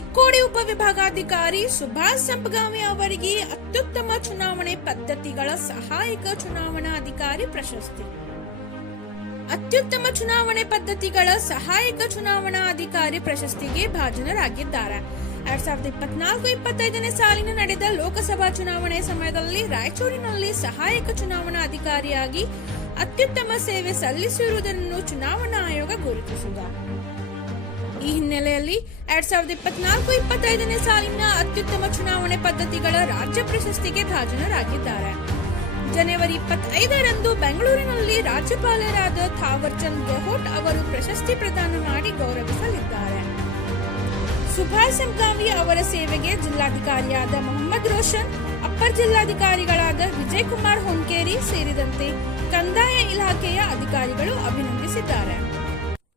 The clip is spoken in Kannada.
ಚಿಕ್ಕೋಡಿ ಉಪವಿಭಾಗಾಧಿಕಾರಿ ಸುಭಾಷ್ ಸಂಪಗಾಮಿ ಅವರಿಗೆ ಅತ್ಯುತ್ತಮ ಚುನಾವಣೆ ಪದ್ಧತಿಗಳ ಸಹಾಯಕ ಚುನಾವಣಾಧಿಕಾರಿ ಪ್ರಶಸ್ತಿ. ಅತ್ಯುತ್ತಮ ಚುನಾವಣೆ ಪದ್ಧತಿಗಳ ಸಹಾಯಕ ಚುನಾವಣಾ ಅಧಿಕಾರಿ ಪ್ರಶಸ್ತಿಗೆ ಭಾಜನರಾಗಿದ್ದಾರೆ. ಎರಡ್ ಸಾವಿರದ ಇಪ್ಪತ್ನಾಲ್ಕು ಇಪ್ಪತ್ತೈದನೇ ಸಾಲಿನ ನಡೆದ ಲೋಕಸಭಾ ಚುನಾವಣೆ ಸಮಯದಲ್ಲಿ ರಾಯಚೂರಿನಲ್ಲಿ ಸಹಾಯಕ ಚುನಾವಣಾ ಅಧಿಕಾರಿಯಾಗಿ ಅತ್ಯುತ್ತಮ ಸೇವೆ ಸಲ್ಲಿಸಿರುವುದನ್ನು ಚುನಾವಣಾ ಆಯೋಗ ಗುರುತಿಸಿದೆ. ಈ ಹಿನ್ನೆಲೆಯಲ್ಲಿ ಎರಡ್ ಸಾವಿರದ ಇಪ್ಪತ್ನಾಲ್ಕು, ಇಪ್ಪತ್ತೈದನೇ ಸಾಲಿನ ಅತ್ಯುತ್ತಮ ಚುನಾವಣೆ ಪದ್ಧತಿಗಳ ರಾಜ್ಯ ಪ್ರಶಸ್ತಿಗೆ ಭಾಜನರಾಗಿದ್ದಾರೆ. ಜನವರಿ ಇಪ್ಪತ್ತೈದರಂದು ಬೆಂಗಳೂರಿನಲ್ಲಿ ರಾಜ್ಯಪಾಲರಾದ ಥಾವರ್ ಚಂದ್ ಗೆಹ್ಲೋಟ್ ಅವರು ಪ್ರಶಸ್ತಿ ಪ್ರದಾನ ಮಾಡಿ ಗೌರವಿಸಲಿದ್ದಾರೆ. ಸುಭಾಷ್ ಸಂಗಾವಿ ಅವರ ಸೇವೆಗೆ ಜಿಲ್ಲಾಧಿಕಾರಿಯಾದ ಮೊಹಮ್ಮದ್ ರೋಷನ್, ಅಪ್ಪರ್ ಜಿಲ್ಲಾಧಿಕಾರಿಗಳಾದ ವಿಜಯ್ ಕುಮಾರ್ ಹೊಂಕೇರಿ ಸೇರಿದಂತೆ ಕಂದಾಯ ಇಲಾಖೆಯ ಅಧಿಕಾರಿಗಳು ಅಭಿನಂದಿಸಿದ್ದಾರೆ.